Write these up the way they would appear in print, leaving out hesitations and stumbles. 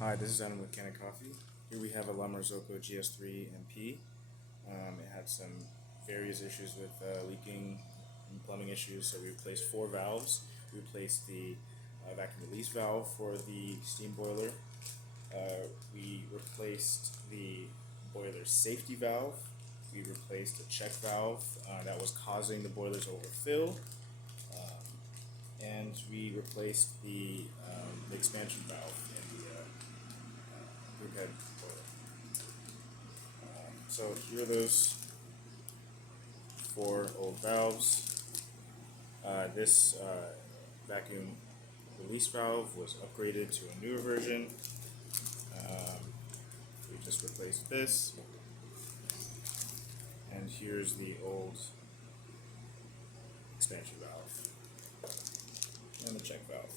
Hi, this is Adam with Kanen Coffee. Here we have a Marzocco GS3 MP. It had some various issues with leaking and plumbing issues, so we replaced four valves. We replaced the vacuum release valve for the steam boiler. We replaced the boiler safety valve. We replaced the check valve that was causing the boilers to overfill. And we replaced the expansion valve in the group head boiler. So here are those four old valves. This vacuum release valve was upgraded to a newer version. We just replaced this. And here's the old expansion valve and the check valve.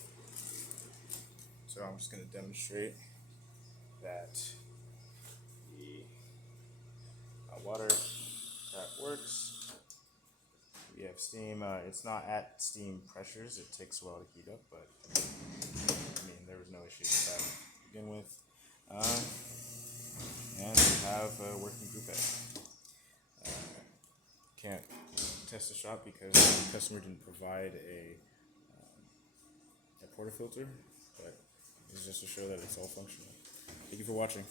So I'm just going to demonstrate that the water that works. We have steam. It's not at steam pressures. It takes a while to heat up, but I mean there was no issues with that to begin with. And we have a working group head. Can't test the shop because the customer didn't provide a portafilter, but this is just to show that it's all functional. Thank you for watching.